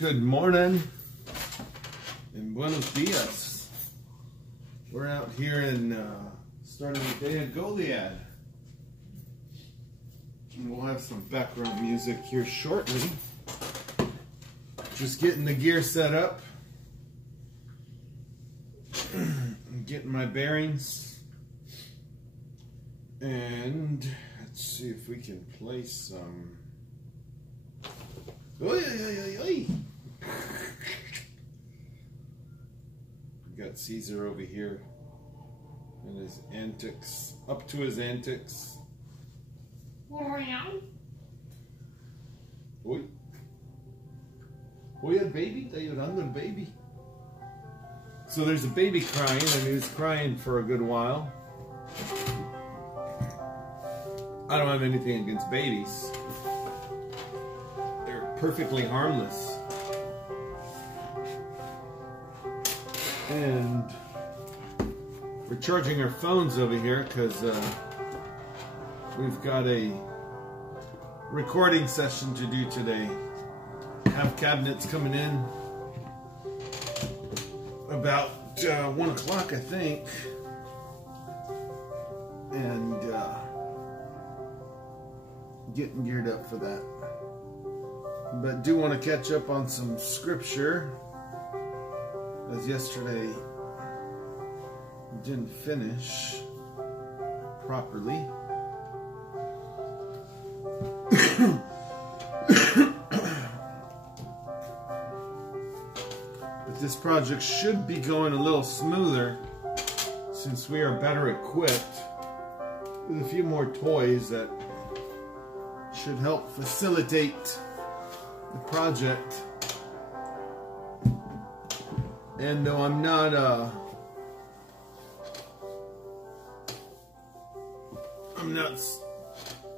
Good morning and buenos dias. We're out here in starting the day at Goliad. And we'll have some background music here shortly. Just getting the gear set up. Getting my bearings. And let's see if we can play some. Oy, oy, oy, oy. We got Caesar over here and his antics, up to his antics. Oi. Oi, baby, tayo random baby. So there's a baby crying, and he was crying for a good while. I don't have anything against babies. They're perfectly harmless. And we're charging our phones over here because we've got a recording session to do today. Have cabinets coming in about 1 o'clock, I think. And getting geared up for that. But do want to catch up on some scripture, as yesterday didn't finish properly. But this project should be going a little smoother since we are better equipped with a few more toys that should help facilitate the project. And though I'm not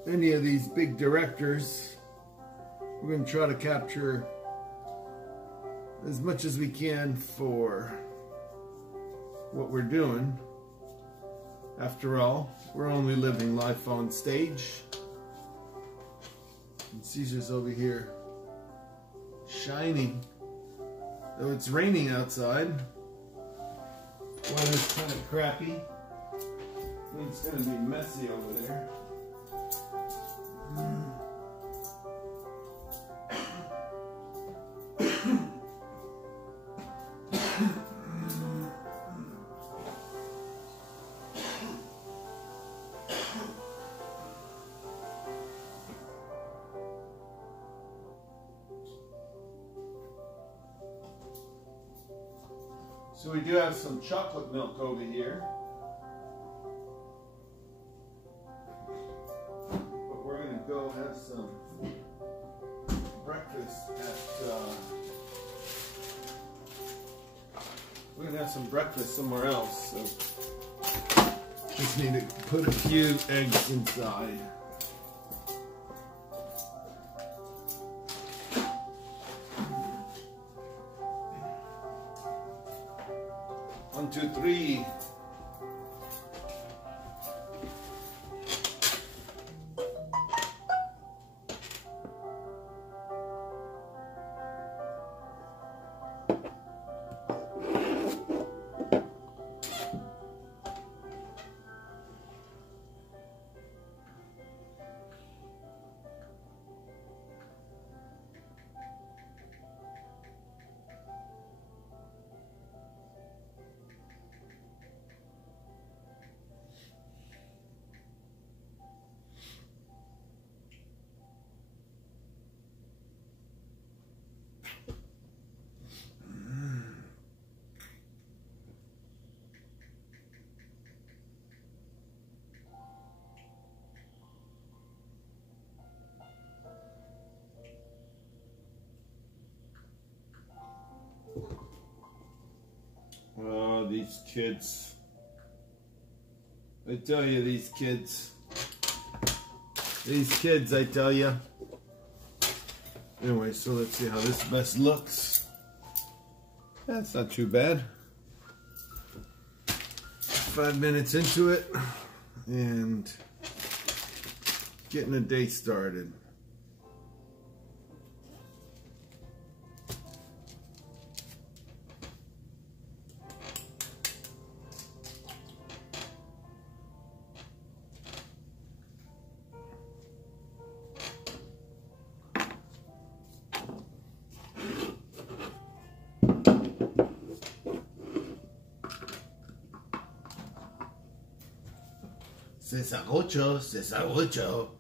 any of these big directors, we're going to try to capture as much as we can for what we're doing. After all, we're only living life on stage. And Caesar's over here shining. Though it's raining outside. Weather's kind of crappy. It's going to be messy over there. So we do have some chocolate milk over here. But we're going to go have some breakfast we're going to have some breakfast somewhere else. So just need to put a few eggs inside. 1, 2, 3. Oh, these kids. I tell you, these kids. These kids, I tell you. Anyway, so let's see how this best looks. That's not too bad. 5 minutes into it and getting the day started. César Ocho, César Ocho.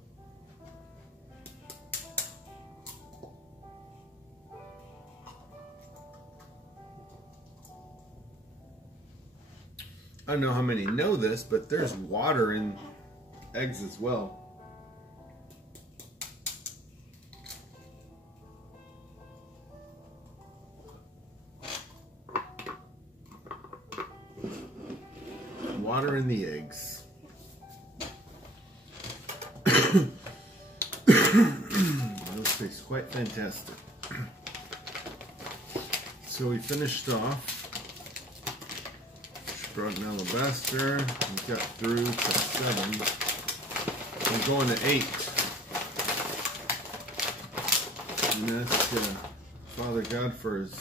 I don't know how many know this, but there's water in eggs as well. Water in the eggs. Those taste quite fantastic. So we finished off. Brought an alabaster. We got through to 7. I'm going to 8. And ask Father God for His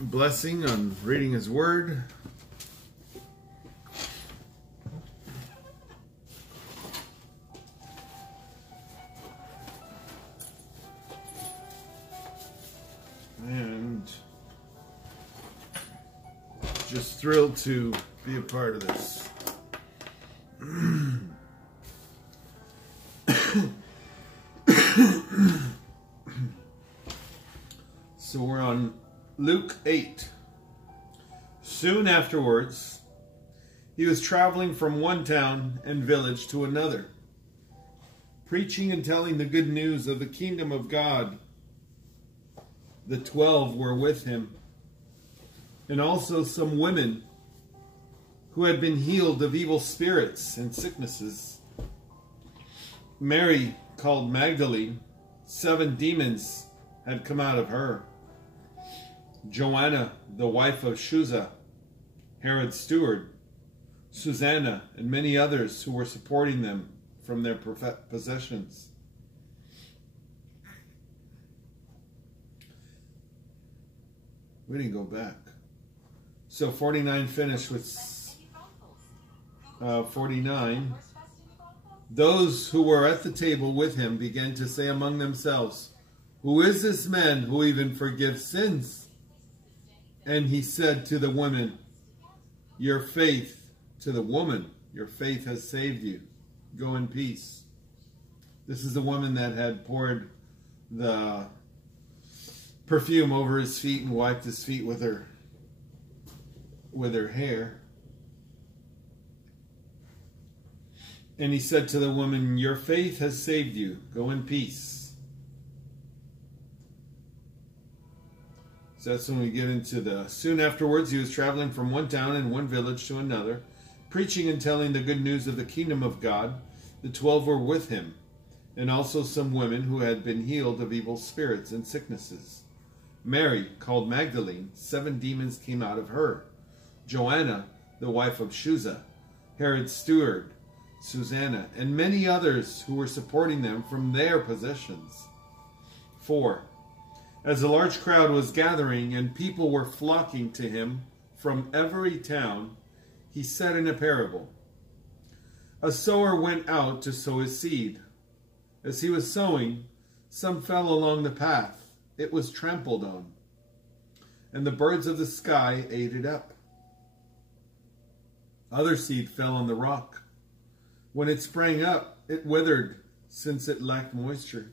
blessing on reading His Word. And just thrilled to be a part of this. So we're on Luke 8. Soon afterwards, he was traveling from one town and village to another, preaching and telling the good news of the kingdom of God. The 12 were with him, and also some women who had been healed of evil spirits and sicknesses. Mary, called Magdalene, 7 demons had come out of her. Joanna, the wife of Chuza, Herod's steward, Susanna, and many others who were supporting them from their possessions. We didn't go back. So 49 finished with 49. Those who were at the table with him began to say among themselves, "Who is this man who even forgives sins?" And he said to the woman, "Your faith," to the woman, "your faith has saved you. Go in peace." This is the woman that had poured the perfume over his feet and wiped his feet with her hair. And he said to the woman, "Your faith has saved you. Go in peace." So that's when we get into the... Soon afterwards, he was traveling from one town and one village to another, preaching and telling the good news of the kingdom of God. The 12 were with him, and also some women who had been healed of evil spirits and sicknesses. Mary, called Magdalene, 7 demons came out of her. Joanna, the wife of Chuza, Herod's steward, Susanna, and many others who were supporting them from their possessions. 4. As a large crowd was gathering and people were flocking to him from every town, he said in a parable, "A sower went out to sow his seed. As he was sowing, some fell along the path. It was trampled on, and the birds of the sky ate it up. Other seed fell on the rock. When it sprang up, it withered, since it lacked moisture.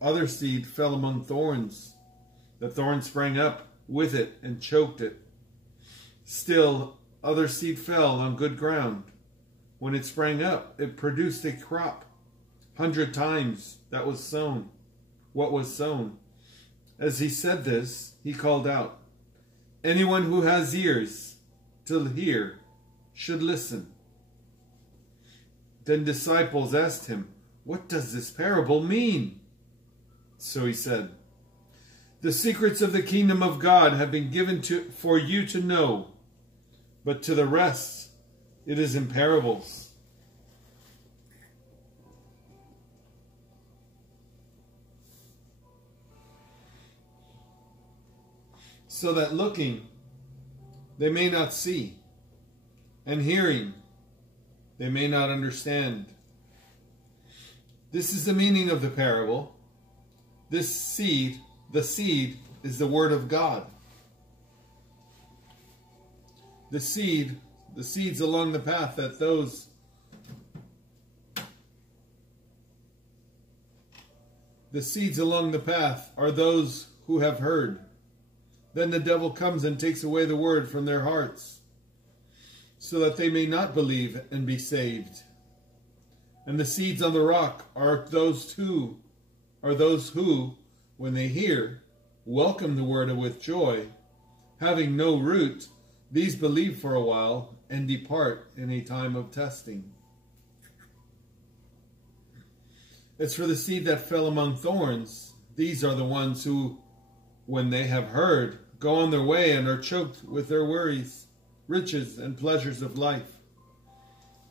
Other seed fell among thorns. The thorns sprang up with it and choked it. Still, other seed fell on good ground. When it sprang up, it produced a crop, 100 times that was sown. What was sown?" As he said this, he called out, "Anyone who has ears to hear should listen." Then disciples asked him, "What does this parable mean?" So he said, "The secrets of the kingdom of God have been given for you to know, but to the rest it is in parables." So that looking, they may not see, and hearing, they may not understand. This is the meaning of the parable. This seed, the seed, is the word of God. The seed, The seeds along the path are those who have heard. Then the devil comes and takes away the word from their hearts, so that they may not believe and be saved. And the seeds on the rock are those who, when they hear, welcome the word with joy. Having no root, these believe for a while and depart in a time of testing. As for the seed that fell among thorns, these are the ones who, when they have heard, go on their way and are choked with their worries, riches, and pleasures of life,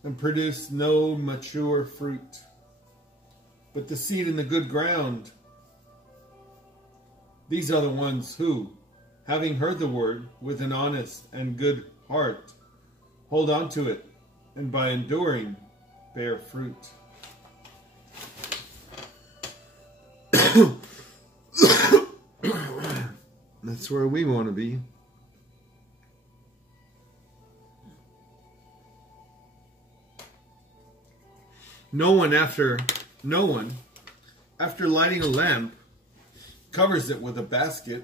and produce no mature fruit. But the seed in the good ground, these are the ones who, having heard the word with an honest and good heart, hold on to it, and by enduring, bear fruit. That's where we want to be. No one, after lighting a lamp, covers it with a basket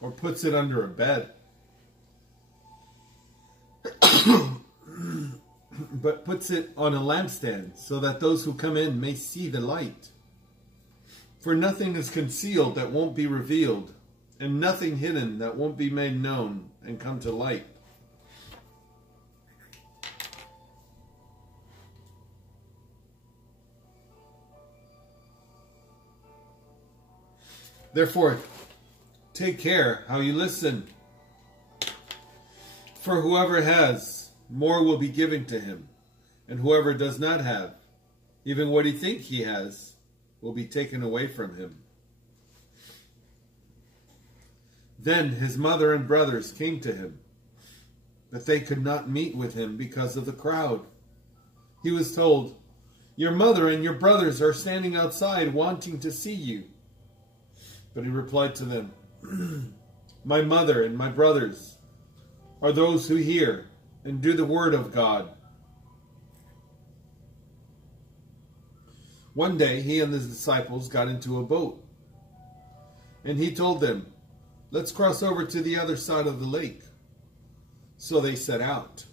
or puts it under a bed, but puts it on a lampstand so that those who come in may see the light. For nothing is concealed that won't be revealed, and nothing hidden that won't be made known and come to light. Therefore, take care how you listen. For whoever has, more will be given to him, and whoever does not have, even what he thinks he has, will be taken away from him. Then his mother and brothers came to him, but they could not meet with him because of the crowd. He was told, "Your mother and your brothers are standing outside wanting to see you." But he replied to them, "My mother and my brothers are those who hear and do the word of God." One day he and his disciples got into a boat, and he told them, "Let's cross over to the other side of the lake." So they set out.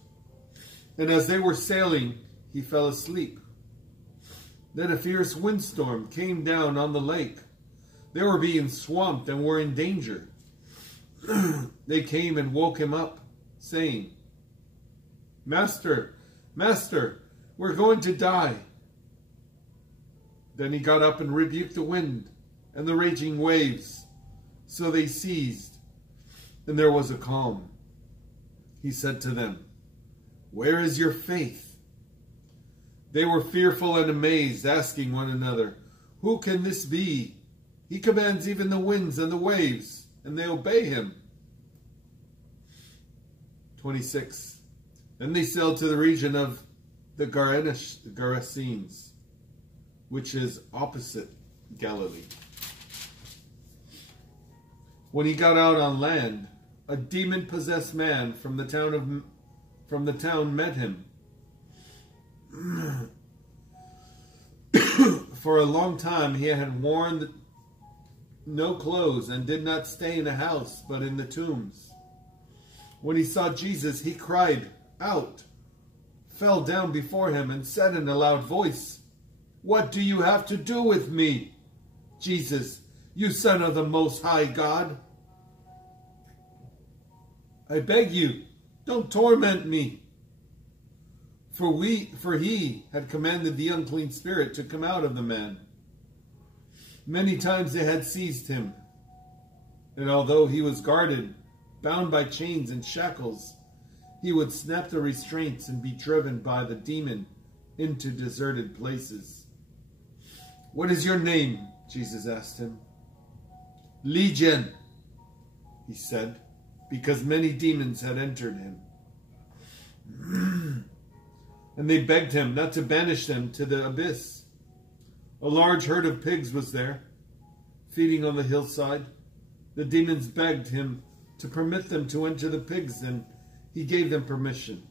And as they were sailing, he fell asleep. Then a fierce windstorm came down on the lake. They were being swamped and were in danger. They came and woke him up, saying, "Master, Master, we're going to die." Then he got up and rebuked the wind and the raging waves. So they ceased, and there was a calm. He said to them, "Where is your faith?" They were fearful and amazed, asking one another, "Who can this be? He commands even the winds and the waves, and they obey him." 26. Then they sailed to the region of the Gerasenes, which is opposite Galilee. When he got out on land, a demon-possessed man from the town met him. For a long time he had worn no clothes and did not stay in a house, but in the tombs. When he saw Jesus, he cried out, fell down before him, and said in a loud voice, "What do you have to do with me, Jesus, you Son of the Most High God? I beg you, don't torment me." For he had commanded the unclean spirit to come out of the man. Many times they had seized him, and although he was guarded, bound by chains and shackles, he would snap the restraints and be driven by the demon into deserted places. "What is your name?" Jesus asked him. "Legion," he said, because many demons had entered him. And they begged him not to banish them to the abyss. A large herd of pigs was there, feeding on the hillside. The demons begged him to permit them to enter the pigs, and he gave them permission.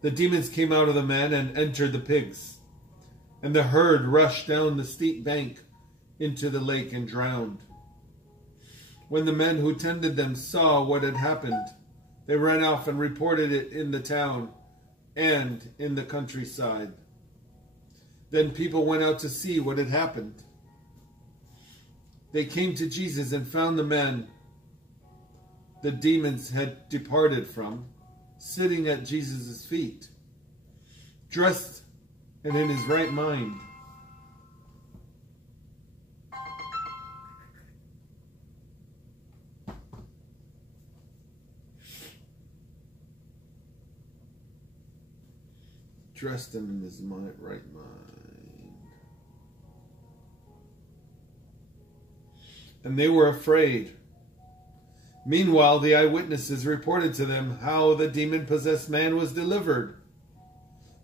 the demons came out of the man and entered the pigs, and the herd rushed down the steep bank into the lake and drowned. When the men who tended them saw what had happened, they ran off and reported it in the town and in the countryside. Then people went out to see what had happened. They came to Jesus and found the man the demons had departed from, sitting at Jesus' feet, dressed and in his right mind. Dressed him in his right mind. And they were afraid. Meanwhile, the eyewitnesses reported to them how the demon-possessed man was delivered.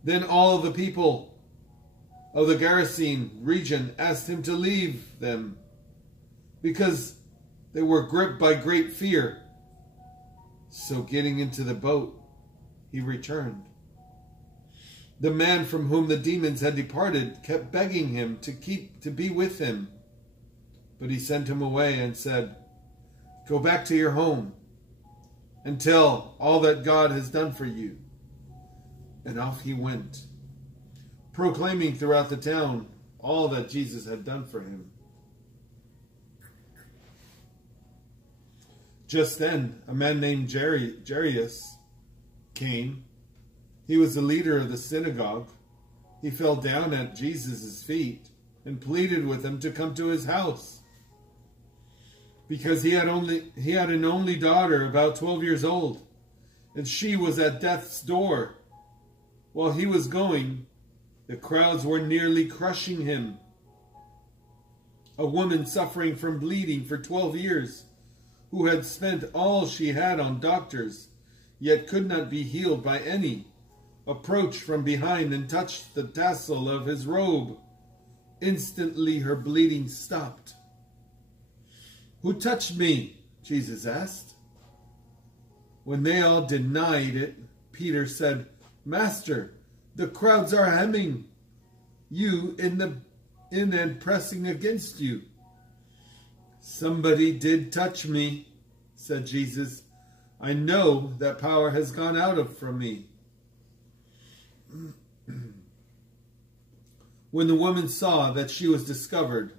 Then all the people of the Gerasene region asked him to leave them, because they were gripped by great fear. So getting into the boat, he returned. The man from whom the demons had departed kept begging him to be with him. But he sent him away and said, "Go back to your home and tell all that God has done for you." And off he went, proclaiming throughout the town all that Jesus had done for him. Just then, a man named Jairus came. He was the leader of the synagogue. He fell down at Jesus' feet and pleaded with him to come to his house, because he had an only daughter about 12 years old, and she was at death's door. While he was going, the crowds were nearly crushing him. A woman suffering from bleeding for 12 years, who had spent all she had on doctors, yet could not be healed by any, approached from behind and touched the tassel of his robe. Instantly her bleeding stopped. "Who touched me?" Jesus asked. When they all denied it, Peter said, "Master, the crowds are hemming you in and pressing against you." "Somebody did touch me," said Jesus. "I know that power has gone out from me." When the woman saw that she was discovered,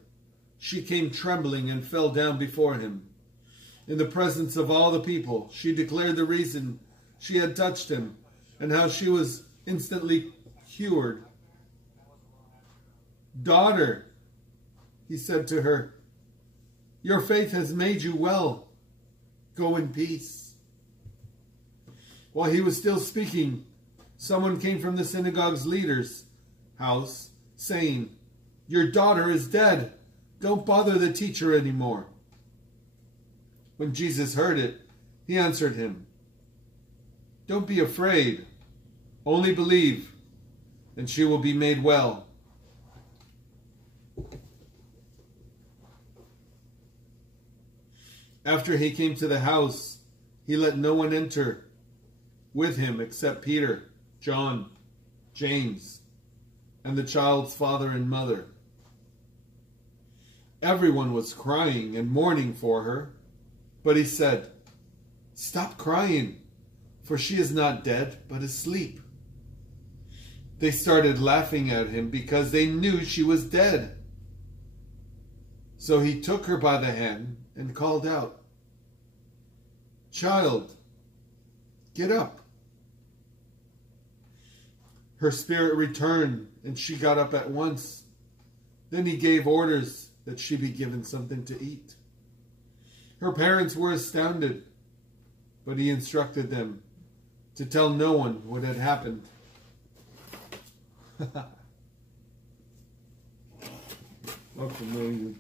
she came trembling and fell down before him. In the presence of all the people, she declared the reason she had touched him and how she was instantly cured. "Daughter," he said to her, "your faith has made you well. Go in peace." While he was still speaking, someone came from the synagogue's leader's house, saying, "Your daughter is dead. Don't bother the teacher anymore." When Jesus heard it, he answered him, "Don't be afraid. Only believe, and she will be made well." After he came to the house, he let no one enter with him except Peter, John, James, and the child's father and mother. Everyone was crying and mourning for her, but he said, "Stop crying, for she is not dead, but asleep." They started laughing at him because they knew she was dead. So he took her by the hand and called out, "Child, get up." Her spirit returned, and she got up at once. Then he gave orders that she be given something to eat. Her parents were astounded, but he instructed them to tell no one what had happened. How familiar.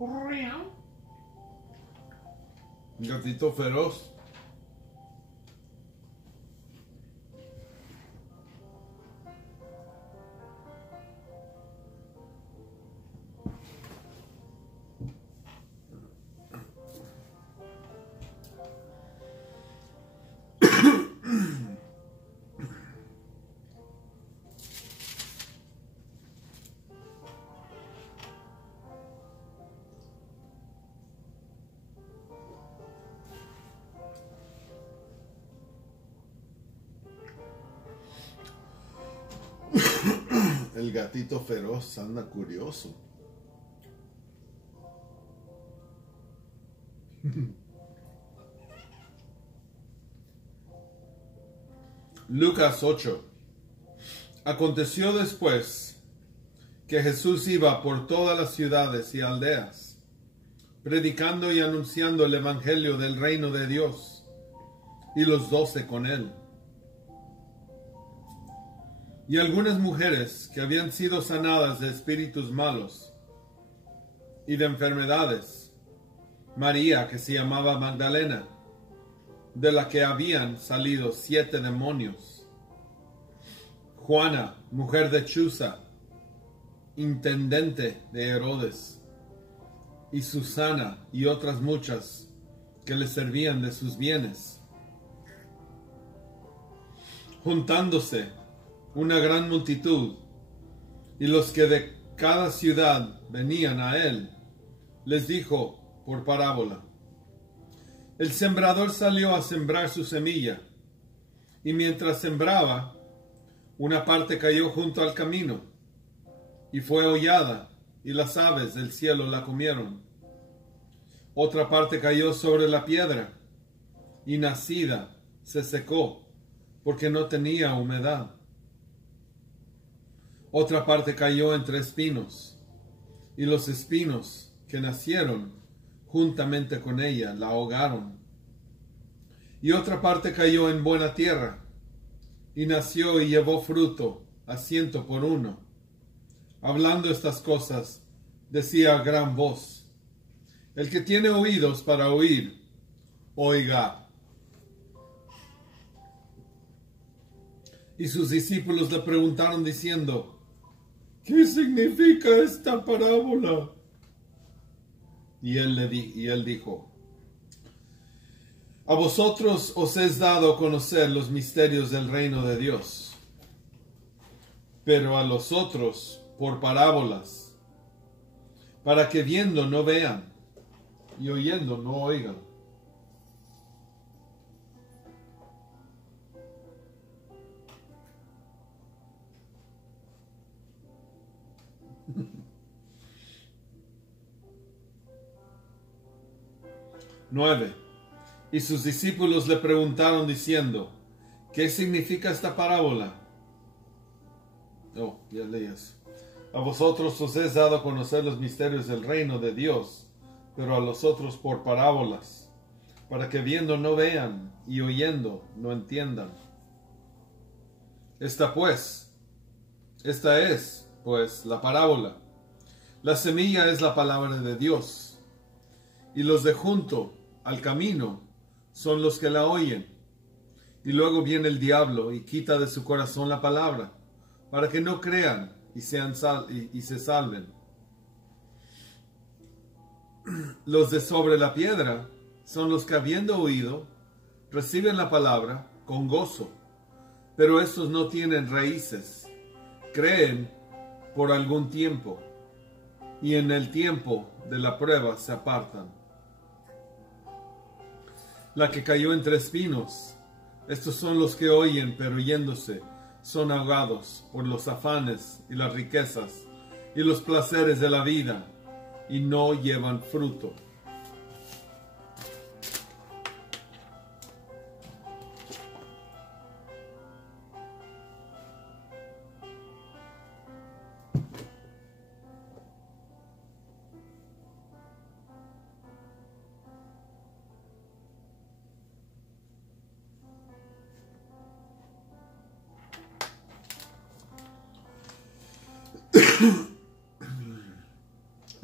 Un gatito feroz. El gatito feroz anda curioso. Lucas 8. Aconteció después que Jesús iba por todas las ciudades y aldeas, predicando y anunciando el evangelio del reino de Dios, y los 12 con él. Y algunas mujeres que habían sido sanadas de espíritus malos y de enfermedades, María, que se llamaba Magdalena, de la que habían salido 7 demonios, Juana, mujer de Chuza, intendente de Herodes, y Susana y otras muchas que le servían de sus bienes. Juntándose una gran multitud, y los que de cada ciudad venían a él, les dijo por parábola: el sembrador salió a sembrar su semilla, y mientras sembraba, una parte cayó junto al camino, y fue hollada, y las aves del cielo la comieron. Otra parte cayó sobre la piedra, y nacida se secó, porque no tenía humedad. Otra parte cayó entre espinos, y los espinos que nacieron juntamente con ella la ahogaron. Y otra parte cayó en buena tierra, y nació y llevó fruto a 100 por 1. Hablando estas cosas, decía a gran voz: el que tiene oídos para oír, oiga. Y sus discípulos le preguntaron diciendo: ¿qué significa esta parábola? Y él dijo: a vosotros os es dado conocer los misterios del reino de Dios, pero a los otros por parábolas, para que viendo no vean, y oyendo no oigan. Nueve. Y sus discípulos le preguntaron diciendo: ¿qué significa esta parábola? Oh, ya leías. A vosotros os es dado conocer los misterios del reino de Dios, pero a los otros por parábolas, para que viendo no vean, y oyendo no entiendan. Esta es, pues, la parábola. La semilla es la palabra de Dios, y los de junto al camino son los que la oyen. Y luego viene el diablo y quita de su corazón la palabra, para que no crean y se salven. Los de sobre la piedra son los que, habiendo oído, reciben la palabra con gozo, pero estos no tienen raíces, creen por algún tiempo, y en el tiempo de la prueba se apartan. La que cayó entre espinos, estos son los que oyen, pero yéndose son ahogados por los afanes y las riquezas y los placeres de la vida, y no llevan fruto.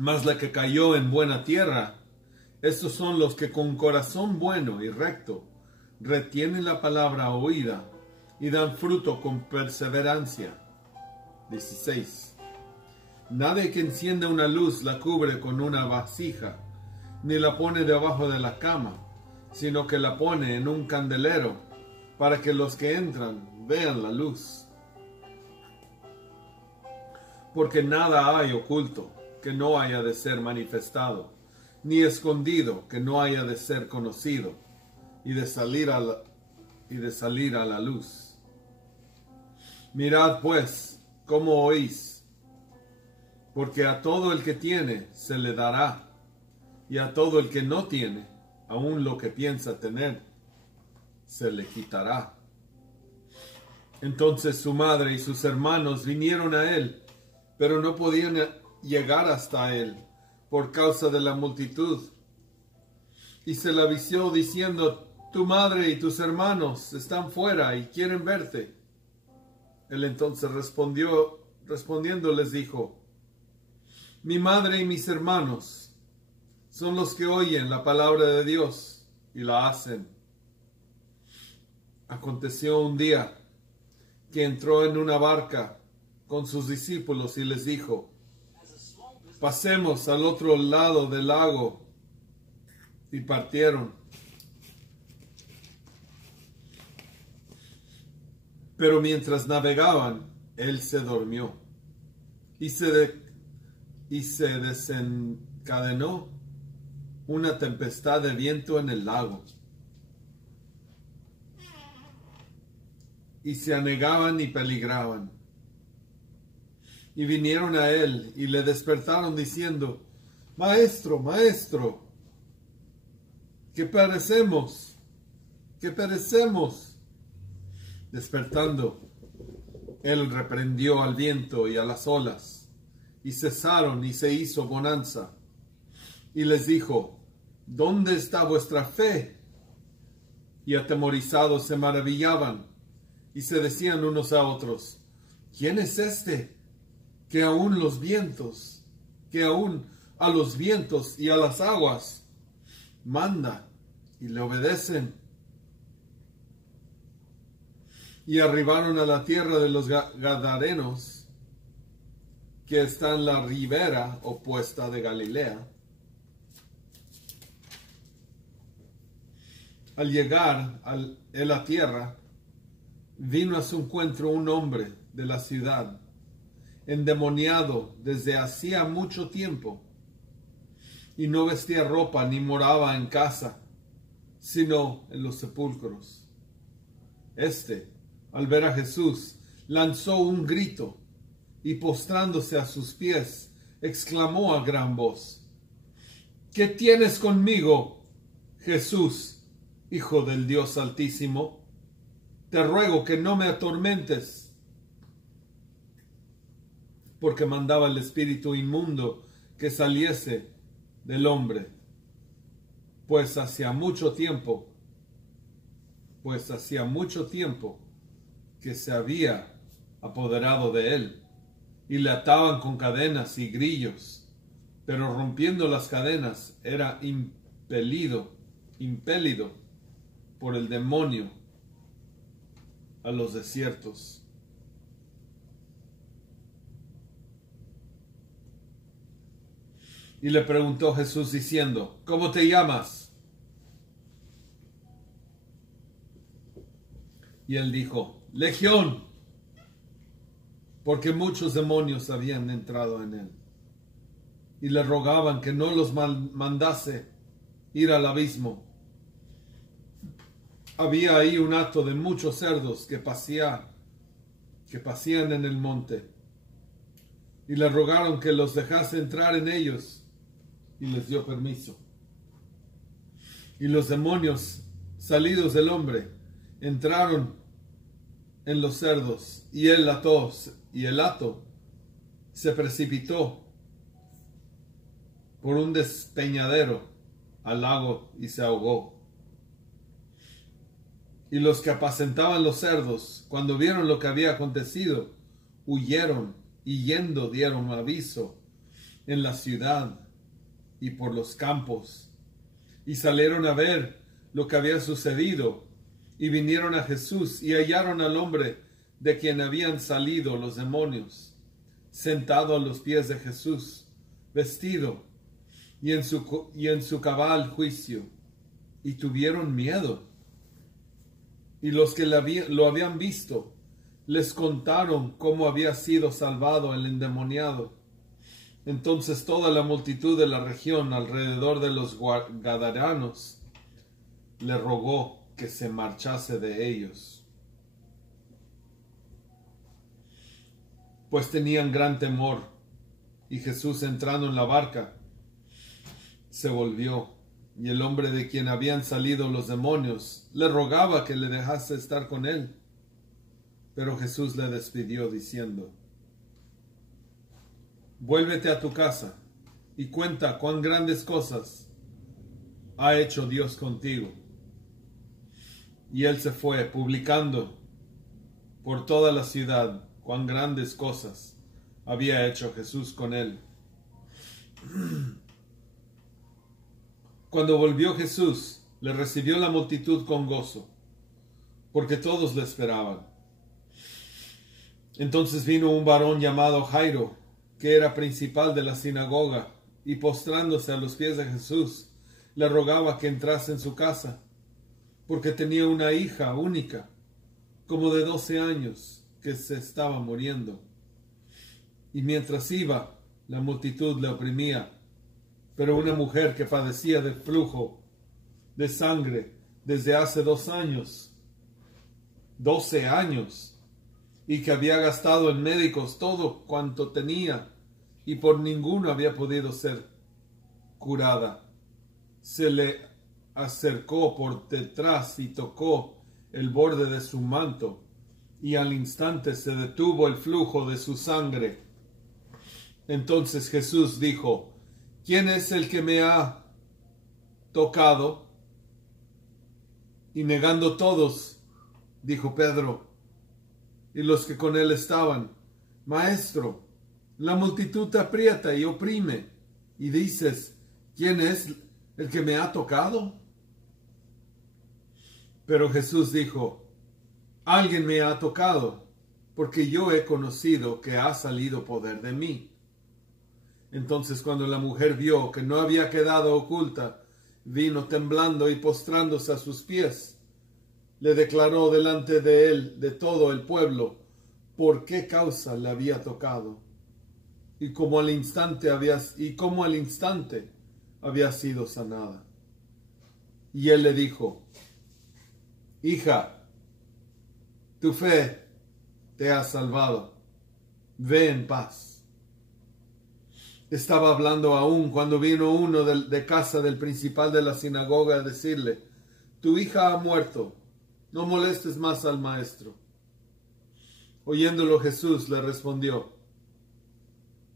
Mas la que cayó en buena tierra, estos son los que con corazón bueno y recto retienen la palabra oída y dan fruto con perseverancia. 16. Nadie que encienda una luz la cubre con una vasija, ni la pone debajo de la cama, sino que la pone en un candelero, para que los que entran vean la luz. Porque nada hay oculto que no haya de ser manifestado, ni escondido que no haya de ser conocido, y de salir a la luz. Mirad pues cómo oís, porque a todo el que tiene se le dará, y a todo el que no tiene, aun lo que piensa tener, se le quitará. Entonces su madre y sus hermanos vinieron a él, pero no podían llegar hasta él por causa de la multitud. Y se le avisó diciendo: tu madre y tus hermanos están fuera y quieren verte. Él entonces respondiendo les dijo: mi madre y mis hermanos son los que oyen la palabra de Dios y la hacen. Aconteció un día que entró en una barca con sus discípulos y les dijo: pasemos al otro lado del lago. Y partieron. Pero mientras navegaban, él se durmió. Y se desencadenó una tempestad de viento en el lago. Y se anegaban y peligraban. Y vinieron a él y le despertaron diciendo: Maestro, maestro, que perecemos, que perecemos. Despertando, él reprendió al viento y a las olas, y cesaron y se hizo bonanza. Y les dijo: ¿dónde está vuestra fe? Y atemorizados se maravillaban, y se decían unos a otros: ¿quién es este? Que aún a los vientos y a las aguas manda, y le obedecen. Y arribaron a la tierra de los Gadarenos, que está en la ribera opuesta de Galilea. Al llegar a la tierra, vino a su encuentro un hombre de la ciudad, endemoniado desde hacía mucho tiempo, y no vestía ropa ni moraba en casa, sino en los sepulcros. Al ver a Jesús, lanzó un grito, y postrándose a sus pies, exclamó a gran voz: ¿qué tienes conmigo, Jesús, Hijo del Dios Altísimo? Te ruego que no me atormentes. Porque mandaba el espíritu inmundo que saliese del hombre, pues hacía mucho tiempo que se había apoderado de él, y le ataban con cadenas y grillos, pero rompiendo las cadenas era impelido por el demonio a los desiertos. Y le preguntó Jesús diciendo: ¿cómo te llamas? Y él dijo: Legión, porque muchos demonios habían entrado en él. Y le rogaban que no los mandase ir al abismo. Había ahí un hato de muchos cerdos que pasían en el monte. Y le rogaron que los dejase entrar en ellos, y les dio permiso. Y los demonios salidos del hombre entraron en los cerdos, y el hato se precipitó por un despeñadero al lago y se ahogó. Y los que apacentaban los cerdos, cuando vieron lo que había acontecido, huyeron, y yendo dieron aviso en la ciudad y por los campos, y salieron a ver lo que había sucedido, y vinieron a Jesús y hallaron al hombre de quien habían salido los demonios, sentado a los pies de Jesús, vestido y en su cabal juicio, y tuvieron miedo. Y los que lo habían visto les contaron cómo había sido salvado el endemoniado. Entonces toda la multitud de la región alrededor de los Gadaranos le rogó que se marchase de ellos, pues tenían gran temor. Y Jesús, entrando en la barca, se volvió, y el hombre de quien habían salido los demonios le rogaba que le dejase estar con él. Pero Jesús le despidió diciendo: vuélvete a tu casa y cuenta cuán grandes cosas ha hecho Dios contigo. Y él se fue, publicando por toda la ciudad cuán grandes cosas había hecho Jesús con él. Cuando volvió Jesús, le recibió la multitud con gozo, porque todos le esperaban. Entonces vino un varón llamado Jairo, que era principal de la sinagoga, y postrándose a los pies de Jesús, le rogaba que entrase en su casa, porque tenía una hija única, como de 12 años, que se estaba muriendo. Y mientras iba, la multitud le oprimía. Pero una mujer que padecía de flujo de sangre desde hace 2 años, 12 años, y que había gastado en médicos todo cuanto tenía, y por ninguno había podido ser curada, se le acercó por detrás y tocó el borde de su manto, y al instante se detuvo el flujo de su sangre. Entonces Jesús dijo: ¿quién es el que me ha tocado? Y negando todos, dijo Pedro y los que con él estaban: Maestro, la multitud te aprieta y oprime, y dices: ¿quién es el que me ha tocado? Pero Jesús dijo: alguien me ha tocado, porque yo he conocido que ha salido poder de mí. Entonces, cuando la mujer vio que no había quedado oculta, vino temblando y postrándose a sus pies. Le declaró delante de él, de todo el pueblo, por qué causa le había tocado, y cómo al instante había sido sanada. Y él le dijo: hija, tu fe te ha salvado, ve en paz. Estaba hablando aún cuando vino uno de casa del principal de la sinagoga a decirle: tu hija ha muerto, no molestes más al maestro. Oyéndolo, Jesús le respondió: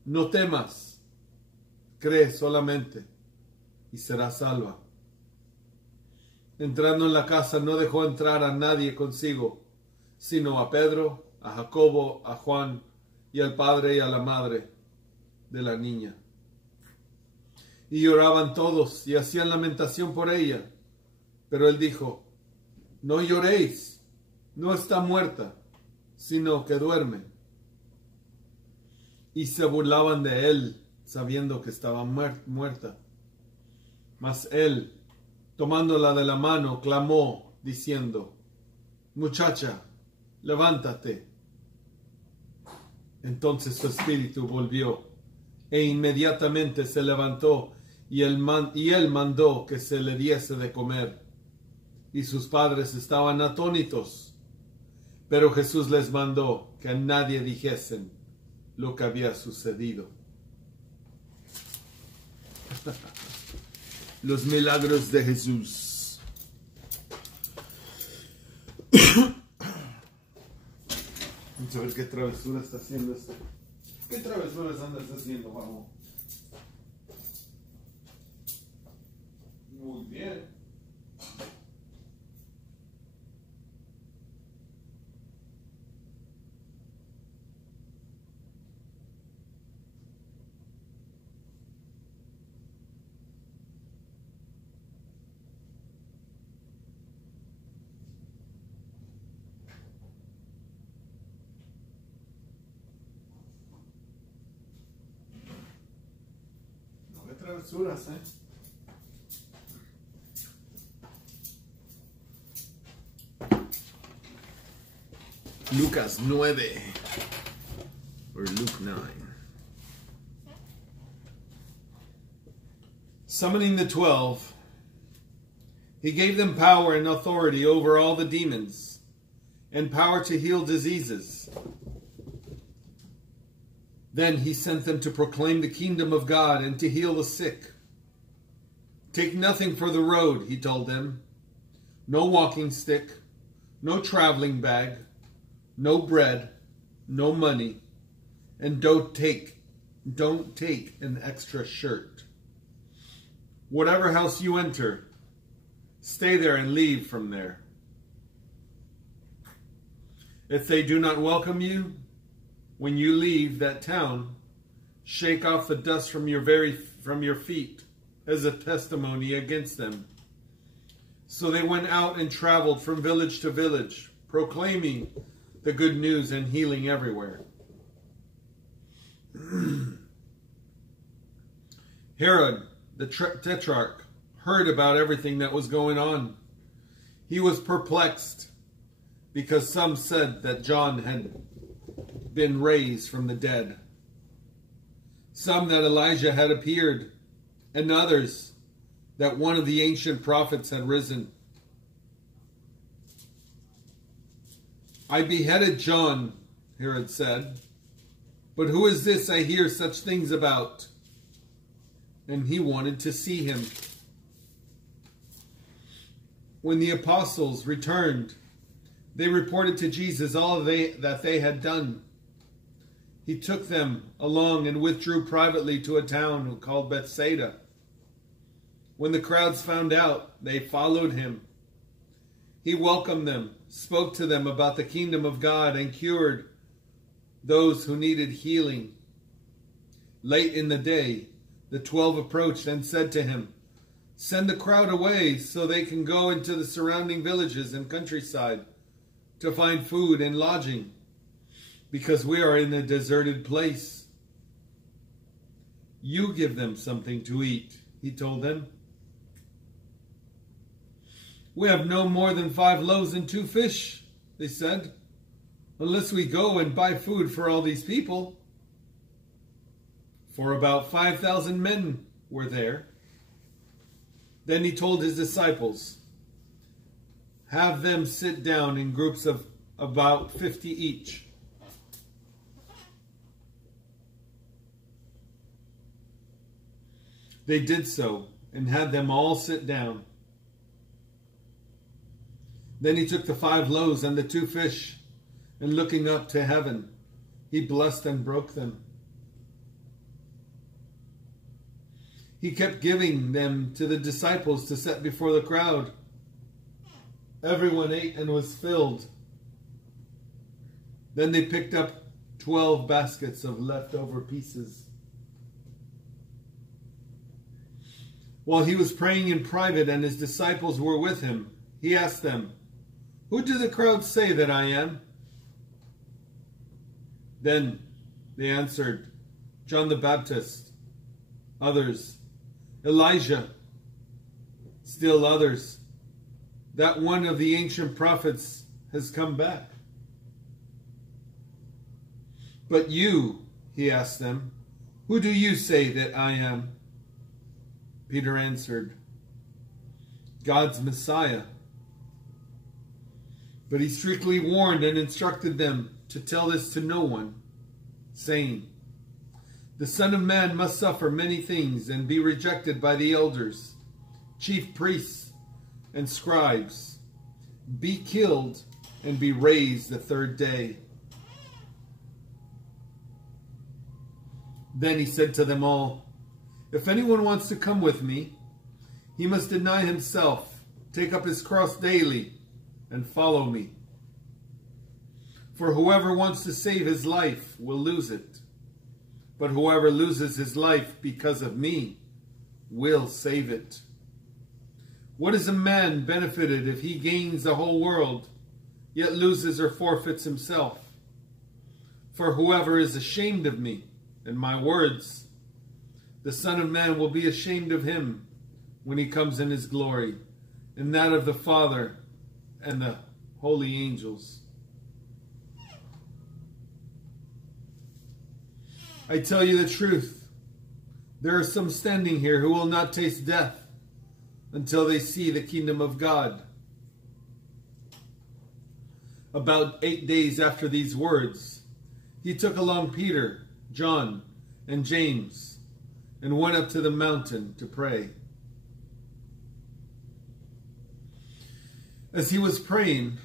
no temas, cree solamente y serás salva. Entrando en la casa, no dejó entrar a nadie consigo, sino a Pedro, a Jacobo, a Juan y al padre y a la madre de la niña. Y lloraban todos y hacían lamentación por ella. Pero él dijo: no lloréis, no está muerta, sino que duerme. Y se burlaban de él, sabiendo que estaba muerta. Mas él, tomándola de la mano, clamó, diciendo: muchacha, levántate. Entonces su espíritu volvió, e inmediatamente se levantó, y él mandó que se le diese de comer. Y sus padres estaban atónitos. Pero Jesús les mandó que a nadie dijesen lo que había sucedido. Los milagros de Jesús. Vamos a ver qué travesura está haciendo esto. ¿Qué travesuras andas haciendo, vamos? Muy bien. travesuras, Lucas 9, or Luke 9. Summoning the 12, he gave them power and authority over all the demons, and power to heal diseases. Then he sent them to proclaim the kingdom of God and to heal the sick. Take nothing for the road, he told them. No walking stick, no traveling bag, no bread, no money, and don't take an extra shirt. Whatever house you enter, stay there and leave from there. If they do not welcome you, when you leave that town, shake off the dust from your feet as a testimony against them. So they went out and traveled from village to village, proclaiming the good news and healing everywhere. Herod, the tetrarch, heard about everything that was going on. He was perplexed because some said that John had been raised from the dead, some that Elijah had appeared, and others that one of the ancient prophets had risen. I beheaded John, Herod said, but who is this I hear such things about? And he wanted to see him. When the apostles returned, they reported to Jesus all that they had done. He took them along and withdrew privately to a town called Bethsaida. When the crowds found out, they followed him. He welcomed them, spoke to them about the kingdom of God, and cured those who needed healing. Late in the day, the 12 approached and said to him, "Send the crowd away so they can go into the surrounding villages and countryside to find food and lodging, because we are in a deserted place." "You give them something to eat," he told them. "We have no more than 5 loaves and 2 fish, they said, "unless we go and buy food for all these people." For about 5,000 men were there. Then he told his disciples, "Have them sit down in groups of about 50 each." They did so and had them all sit down. Then he took the 5 loaves and the 2 fish, and looking up to heaven, he blessed and broke them. He kept giving them to the disciples to set before the crowd. Everyone ate and was filled. Then they picked up 12 baskets of leftover pieces. While he was praying in private and his disciples were with him, he asked them, "Who do the crowd say that I am?" Then they answered, "John the Baptist," others, "Elijah," still others, "that one of the ancient prophets has come back." "But you," he asked them, "who do you say that I am?" Peter answered, "God's Messiah." But he strictly warned and instructed them to tell this to no one, saying, "The Son of Man must suffer many things and be rejected by the elders, chief priests, and scribes, be killed, and be raised the 3rd day." Then he said to them all, "If anyone wants to come with me, he must deny himself, take up his cross daily, and follow me. For whoever wants to save his life will lose it, but whoever loses his life because of me will save it. What is a man benefited if he gains the whole world, yet loses or forfeits himself? For whoever is ashamed of me and my words, the Son of Man will be ashamed of him when he comes in his glory, and that of the Father and the holy angels. I tell you the truth, there are some standing here who will not taste death until they see the kingdom of God. About 8 days after these words, he took along Peter, John, and James, and went up to the mountain to pray. As he was praying,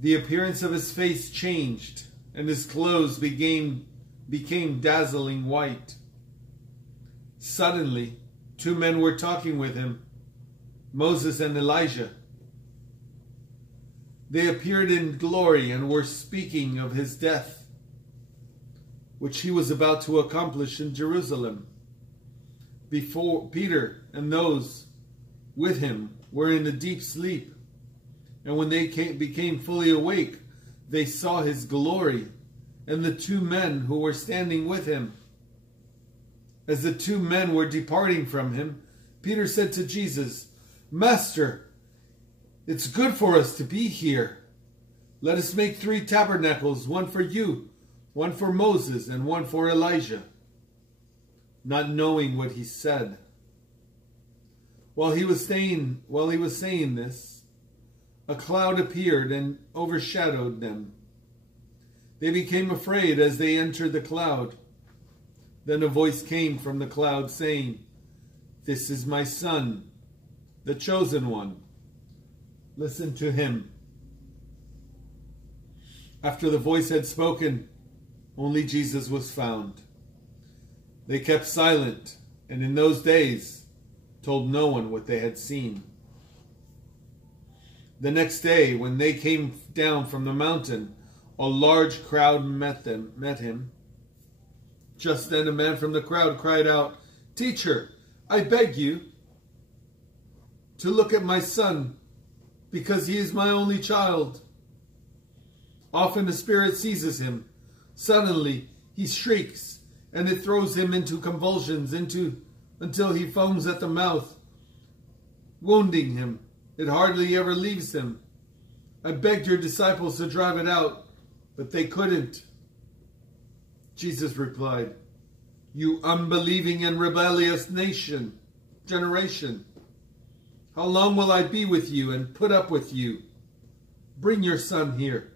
the appearance of his face changed, and his clothes became dazzling white. Suddenly, 2 men were talking with him, Moses and Elijah. They appeared in glory and were speaking of his death, which he was about to accomplish in Jerusalem. Before Peter and those with him were in a deep sleep, and when they became fully awake, they saw his glory and the 2 men who were standing with him. As the 2 men were departing from him, Peter said to Jesus, "Master, it's good for us to be here. Let us make 3 tabernacles, one for you, one for Moses, and one for Elijah," not knowing what he said. While he was saying this, a cloud appeared and overshadowed them. They became afraid as they entered the cloud. Then a voice came from the cloud saying, "This is my Son, the chosen one. Listen to him." After the voice had spoken, only Jesus was found. They kept silent, and in those days told no one what they had seen. The next day, when they came down from the mountain, a large crowd met him. Just then a man from the crowd cried out, "Teacher, I beg you to look at my son, because he is my only child. Often the spirit seizes him. Suddenly he shrieks, and it throws him into convulsions until he foams at the mouth, wounding him. It hardly ever leaves him. I begged your disciples to drive it out, but they couldn't." Jesus replied, "You unbelieving and rebellious generation, how long will I be with you and put up with you? Bring your son here."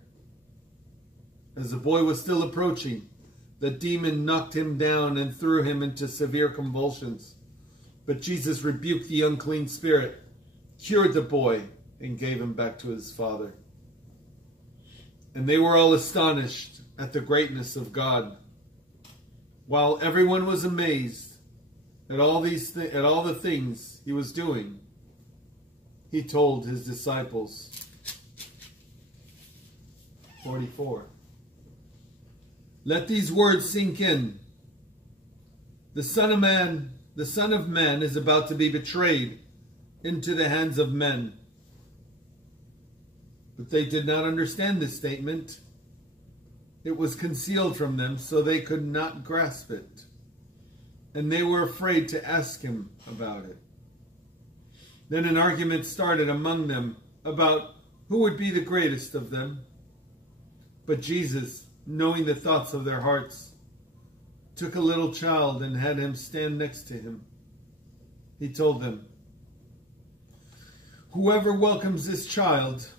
As the boy was still approaching, the demon knocked him down and threw him into severe convulsions. But Jesus rebuked the unclean spirit, cured the boy, and gave him back to his father. And they were all astonished at the greatness of God. While everyone was amazed at all the things he was doing, he told his disciples. 44. Let these words sink in. The Son of Man is about to be betrayed into the hands of men. But they did not understand this statement. It was concealed from them, so they could not grasp it. And they were afraid to ask him about it. Then an argument started among them about who would be the greatest of them. But Jesus, knowing the thoughts of their hearts, took a little child and had him stand next to him. He told them, "Whoever welcomes this child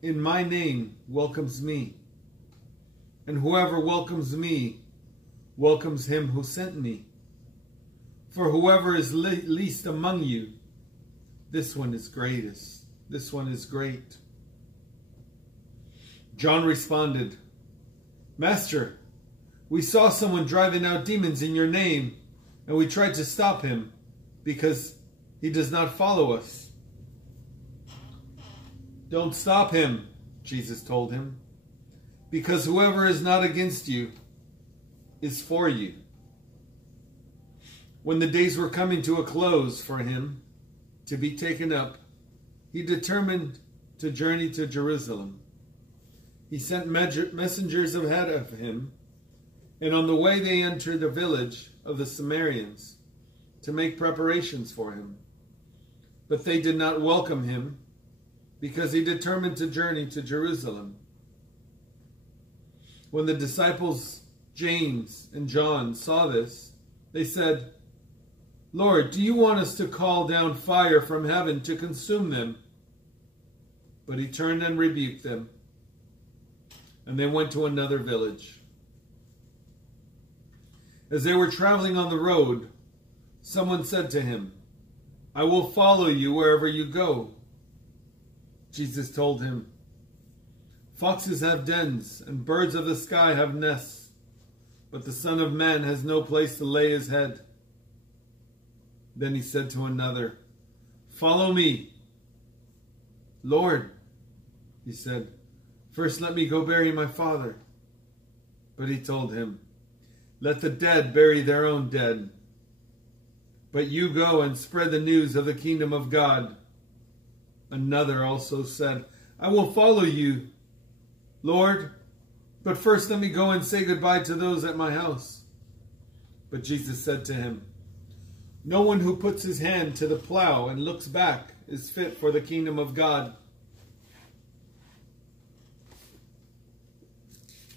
in my name welcomes me. And whoever welcomes me welcomes him who sent me. For whoever is least among you, this one is greatest. This one is great." John responded, "Master, we saw someone driving out demons in your name, and we tried to stop him because he does not follow us." "Don't stop him," Jesus told him, "because whoever is not against you is for you." When the days were coming to a close for him to be taken up, he determined to journey to Jerusalem. He sent messengers ahead of him, and on the way they entered the village of the Samaritans. to make preparations for him. But they did not welcome him because he determined to journey to Jerusalem. When the disciples James and John saw this, they said, "Lord, do you want us to call down fire from heaven to consume them?" But he turned and rebuked them, and they went to another village. As they were traveling on the road, someone said to him, "I will follow you wherever you go." Jesus told him, "Foxes have dens, and birds of the sky have nests, but the Son of Man has no place to lay his head." Then he said to another, "Follow me." "Lord," he said, "first let me go bury my father." But he told him, "Let the dead bury their own dead. But you go and spread the news of the kingdom of God." Another also said, "I will follow you, Lord, but first let me go and say goodbye to those at my house." But Jesus said to him, "No one who puts his hand to the plow and looks back is fit for the kingdom of God."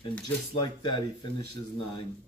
And just like that, he finishes 9.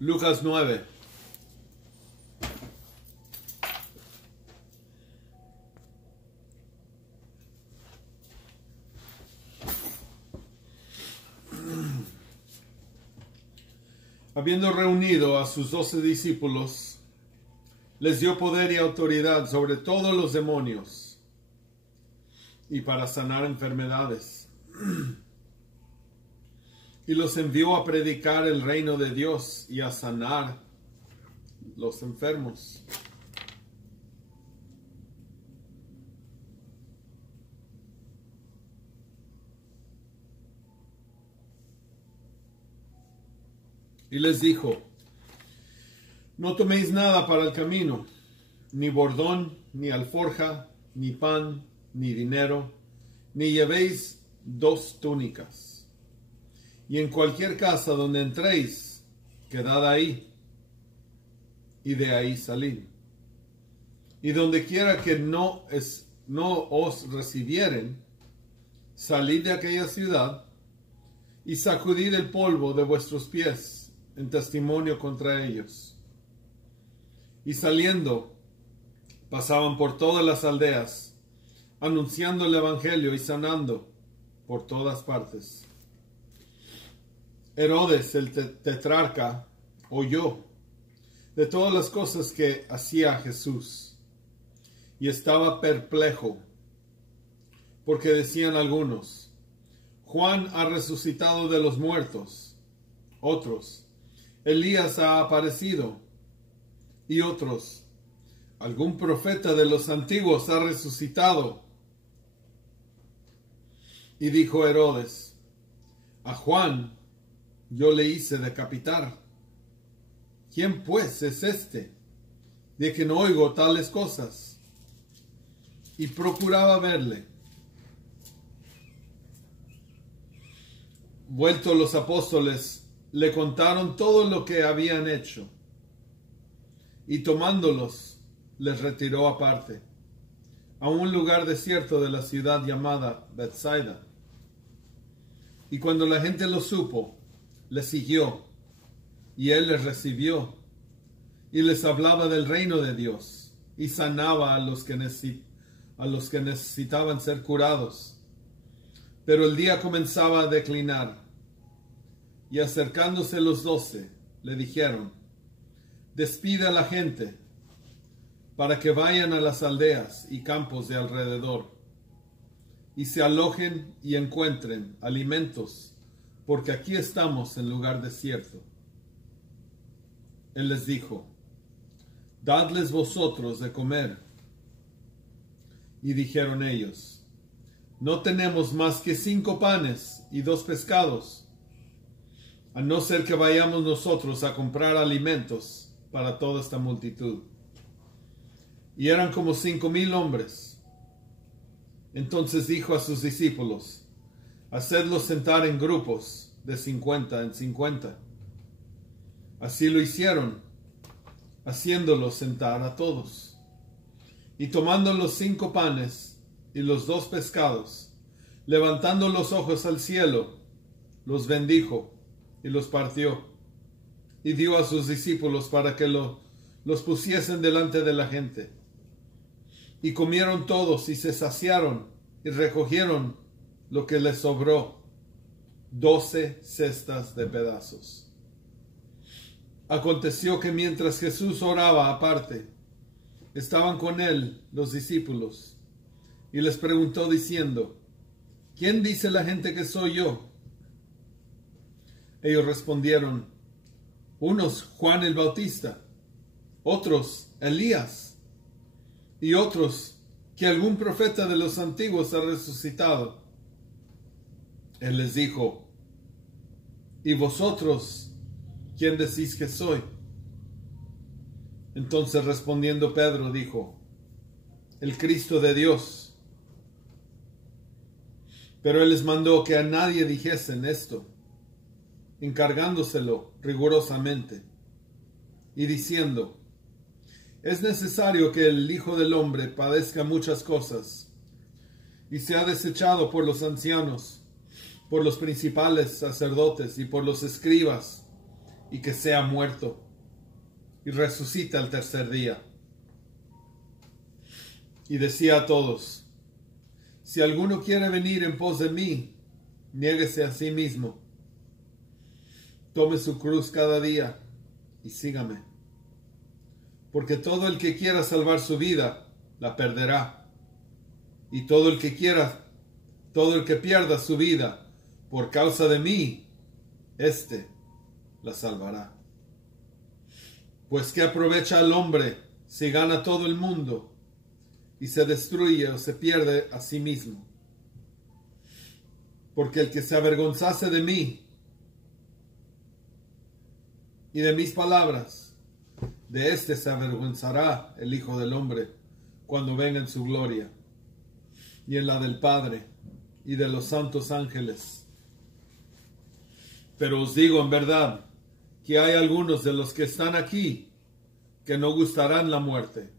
Lucas 9. Habiendo reunido a sus 12 discípulos, les dio poder y autoridad sobre todos los demonios y para sanar enfermedades. Y los envió a predicar el reino de Dios y a sanar los enfermos. Y les dijo, no toméis nada para el camino, ni bordón, ni alforja, ni pan, ni dinero, ni llevéis 2 túnicas. Y en cualquier casa donde entréis, quedad ahí, y de ahí salid. Y donde quiera que no os recibieren, salid de aquella ciudad, y sacudid el polvo de vuestros pies en testimonio contra ellos. Y saliendo, pasaban por todas las aldeas, anunciando el evangelio y sanando por todas partes. Herodes, el tetrarca, oyó de todas las cosas que hacía Jesús y estaba perplejo, porque decían algunos, Juan ha resucitado de los muertos, otros, Elías ha aparecido, y otros, algún profeta de los antiguos ha resucitado. Y dijo Herodes, a Juan yo le hice decapitar. ¿Quién pues es este, de que no oigo tales cosas? Y procuraba verle. Vueltos los apóstoles, le contaron todo lo que habían hecho, y tomándolos, les retiró aparte, a un lugar desierto de la ciudad llamada Bethsaida. Y cuando la gente lo supo, le siguió, y él les recibió y les hablaba del reino de Dios y sanaba a los que necesitaban ser curados. Pero el día comenzaba a declinar y acercándose los 12 le dijeron: despide a la gente para que vayan a las aldeas y campos de alrededor y se alojen y encuentren alimentos, porque aquí estamos en lugar desierto. Él les dijo: dadles vosotros de comer. Y dijeron ellos: no tenemos más que 5 panes y 2 pescados, a no ser que vayamos nosotros a comprar alimentos para toda esta multitud. Y eran como 5,000 hombres. Entonces dijo a sus discípulos: hacedlos sentar en grupos de 50 en 50. Así lo hicieron, haciéndolos sentar a todos. Y tomando los 5 panes y los 2 pescados, levantando los ojos al cielo, los bendijo y los partió, y dio a sus discípulos para que los pusiesen delante de la gente. Y comieron todos y se saciaron y recogieron lo que les sobró, 12 cestas de pedazos. Aconteció que mientras Jesús oraba aparte, estaban con él los discípulos, y les preguntó diciendo: ¿quién dice la gente que soy yo? Ellos respondieron: unos Juan el Bautista, otros Elías, y otros que algún profeta de los antiguos ha resucitado. Él les dijo: ¿y vosotros quién decís que soy? Entonces respondiendo Pedro dijo: el Cristo de Dios. Pero él les mandó que a nadie dijesen esto, encargándoselo rigurosamente, y diciendo: es necesario que el Hijo del Hombre padezca muchas cosas, y sea desechado por los ancianos, por los principales sacerdotes y por los escribas, y que sea muerto, y resucita al tercer día. Y decía a todos: si alguno quiere venir en pos de mí, niéguese a sí mismo, tome su cruz cada día y sígame. Porque todo el que quiera salvar su vida, la perderá. Y todo el que pierda su vida por causa de mí, éste la salvará. Pues ¿qué aprovecha al hombre si gana todo el mundo y se destruye o se pierde a sí mismo? Porque el que se avergonzase de mí y de mis palabras, de éste se avergonzará el Hijo del Hombre cuando venga en su gloria, y en la del Padre y de los santos ángeles. Pero os digo en verdad que hay algunos de los que están aquí que no gustarán la muerte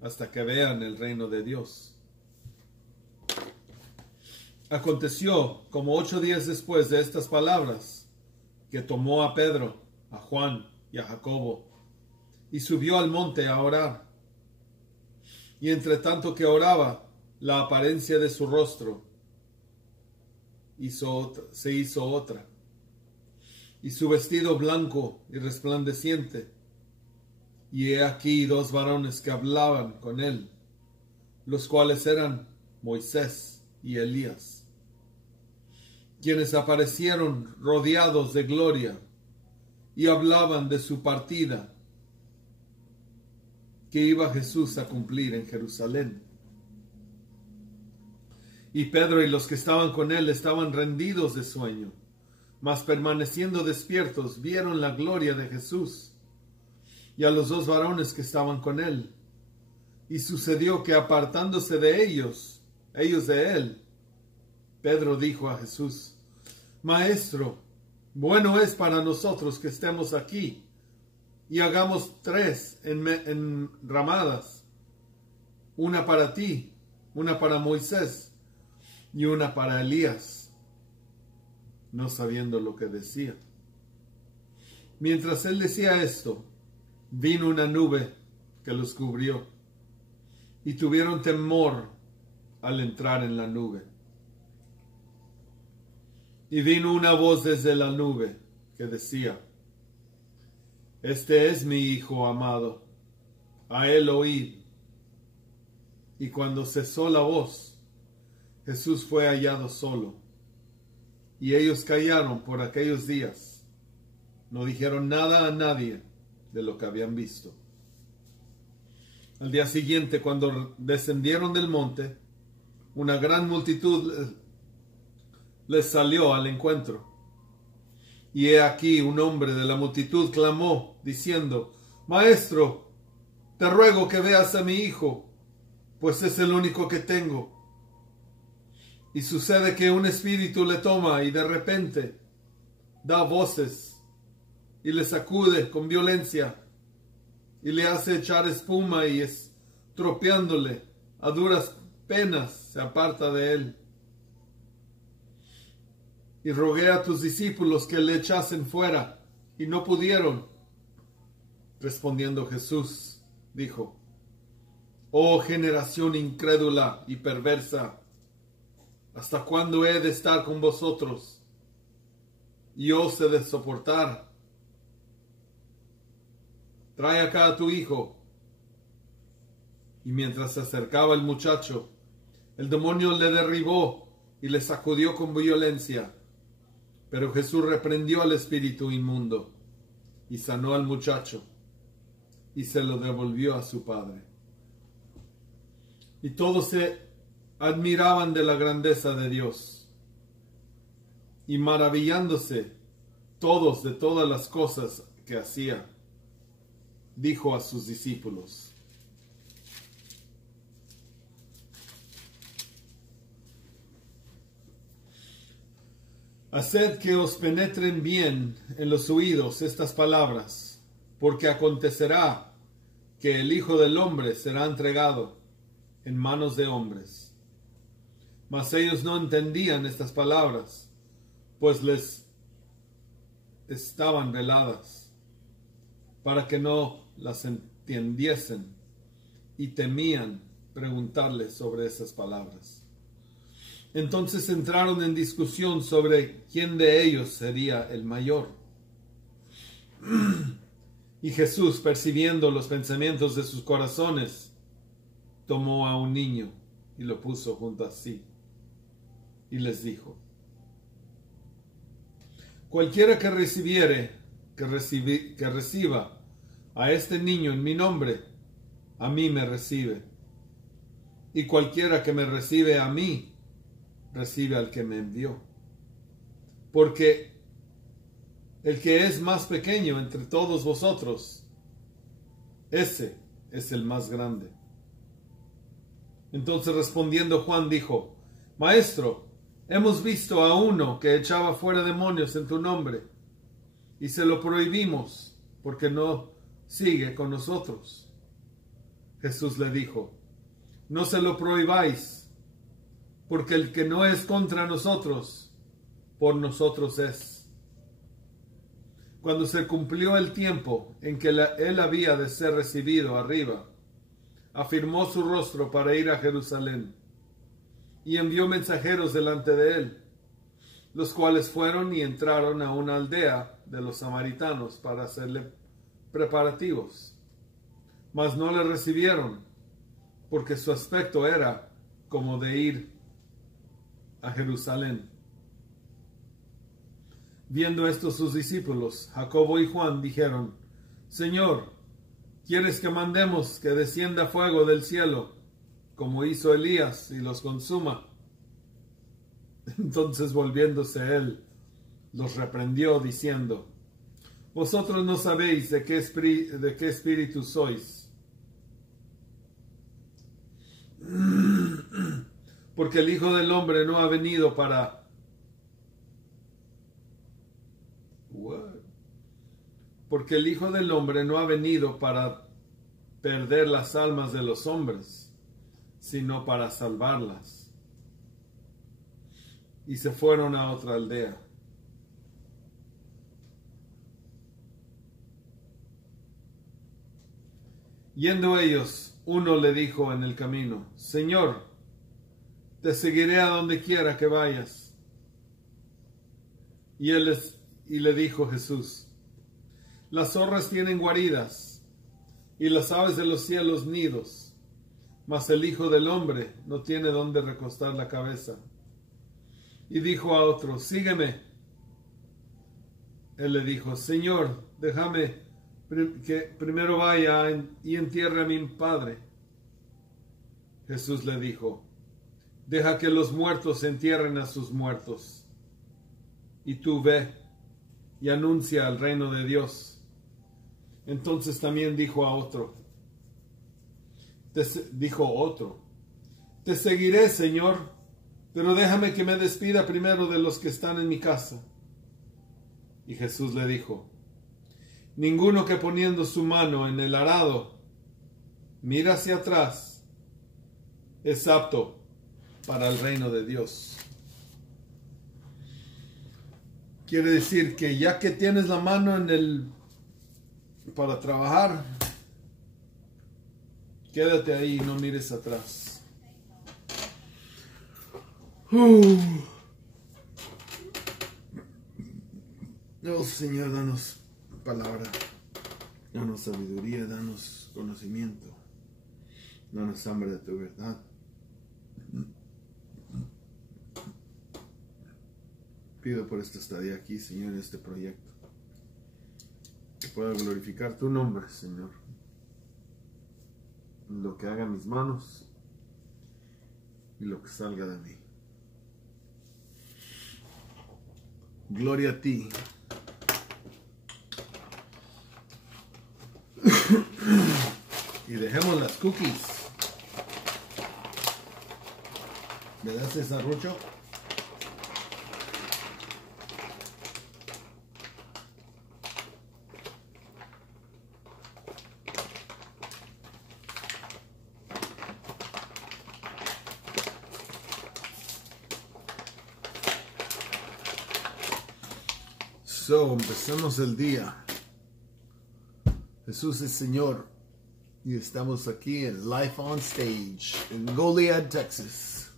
hasta que vean el reino de Dios. Aconteció, como 8 días después de estas palabras, que tomó a Pedro, a Juan y a Jacobo, y subió al monte a orar. Y entre tanto que oraba, la apariencia de su rostro se hizo otra, y su vestido blanco y resplandeciente. Y he aquí 2 varones que hablaban con él, los cuales eran Moisés y Elías, quienes aparecieron rodeados de gloria y hablaban de su partida que iba Jesús a cumplir en Jerusalén. Y Pedro y los que estaban con él estaban rendidos de sueño, mas permaneciendo despiertos vieron la gloria de Jesús y a los 2 varones que estaban con él. Y sucedió que apartándose de ellos de él, Pedro dijo a Jesús: Maestro, bueno es para nosotros que estemos aquí y hagamos 3 enramadas, una para ti, una para Moisés y una para Elías, no sabiendo lo que decía. Mientras él decía esto, vino una nube que los cubrió y tuvieron temor al entrar en la nube. Y vino una voz desde la nube que decía: Este es mi Hijo amado, a él oíd. Y cuando cesó la voz, Jesús fue hallado solo. Y ellos callaron por aquellos días. No dijeron nada a nadie de lo que habían visto. Al día siguiente, cuando descendieron del monte, una gran multitud les salió al encuentro. Y he aquí un hombre de la multitud clamó, diciendo: Maestro, te ruego que veas a mi hijo, pues es el único que tengo. Y sucede que un espíritu le toma y de repente da voces y le sacude con violencia y le hace echar espuma y estropeándole a duras penas se aparta de él. Y rogué a tus discípulos que le echasen fuera y no pudieron. Respondiendo Jesús, dijo: Oh generación incrédula y perversa, ¿hasta cuándo he de estar con vosotros y os he de soportar? Trae acá a tu hijo. Y mientras se acercaba el muchacho, el demonio le derribó y le sacudió con violencia. Pero Jesús reprendió al espíritu inmundo y sanó al muchacho y se lo devolvió a su padre. Y todos se admiraban de la grandeza de Dios y maravillándose todos de todas las cosas que hacía, dijo a sus discípulos: Haced que os penetren bien en los oídos estas palabras, porque acontecerá que el Hijo del Hombre será entregado en manos de hombres. Mas ellos no entendían estas palabras, pues les estaban veladas, para que no las entendiesen, y temían preguntarle sobre esas palabras. Entonces entraron en discusión sobre quién de ellos sería el mayor. Y Jesús, percibiendo los pensamientos de sus corazones, tomó a un niño y lo puso junto a sí, y les dijo: Cualquiera que reciba a este niño en mi nombre, a mí me recibe. Y cualquiera que me recibe a mí, recibe al que me envió. Porque el que es más pequeño entre todos vosotros, ese es el más grande. Entonces respondiendo Juan dijo: Maestro, hemos visto a uno que echaba fuera demonios en tu nombre, y se lo prohibimos porque no sigue con nosotros. Jesús le dijo: No se lo prohibáis, porque el que no es contra nosotros, por nosotros es. Cuando se cumplió el tiempo en que él había de ser recibido arriba, afirmó su rostro para ir a Jerusalén, y envió mensajeros delante de él, los cuales fueron y entraron a una aldea de los samaritanos para hacerle preparativos. Mas no le recibieron, porque su aspecto era como de ir a Jerusalén. Viendo esto sus discípulos, Jacobo y Juan, dijeron: Señor, ¿quieres que mandemos que descienda fuego del cielo, como hizo Elías, y los consuma? Entonces volviéndose él, los reprendió, diciendo: Vosotros no sabéis de qué espíritu sois, porque el Hijo del Hombre no ha venido para... Porque el Hijo del Hombre no ha venido para perder las almas de los hombres, sino para salvarlas. Y se fueron a otra aldea. Yendo ellos, uno le dijo en el camino: Señor, te seguiré a donde quiera que vayas. Y le dijo Jesús: las zorras tienen guaridas, y las aves de los cielos nidos, mas el Hijo del Hombre no tiene donde recostar la cabeza. Y dijo a otro: sígueme. Él le dijo: Señor, déjame que primero vaya y entierre a mi padre. Jesús le dijo: deja que los muertos entierren a sus muertos, y tú ve y anuncia el reino de Dios. Entonces también dijo otro: te seguiré, Señor, pero déjame que me despida primero de los que están en mi casa. Y Jesús le dijo: ninguno que poniendo su mano en el arado mira hacia atrás es apto para el reino de Dios. Quiere decir que ya que tienes la mano para trabajar, quédate ahí y no mires atrás. Oh Señor, danos palabra, danos sabiduría, danos conocimiento, danos hambre de tu verdad. Pido por esta estadía aquí, Señor, en este proyecto, que pueda glorificar tu nombre, Señor, en lo que haga mis manos y lo que salga de mí. Gloria a ti. Y dejemos las cookies. ¿Me das esa, Rucho? Empezamos el día. Jesús es Señor y estamos aquí en Life on Stage en Goliad, Texas,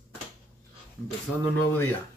empezando un nuevo día.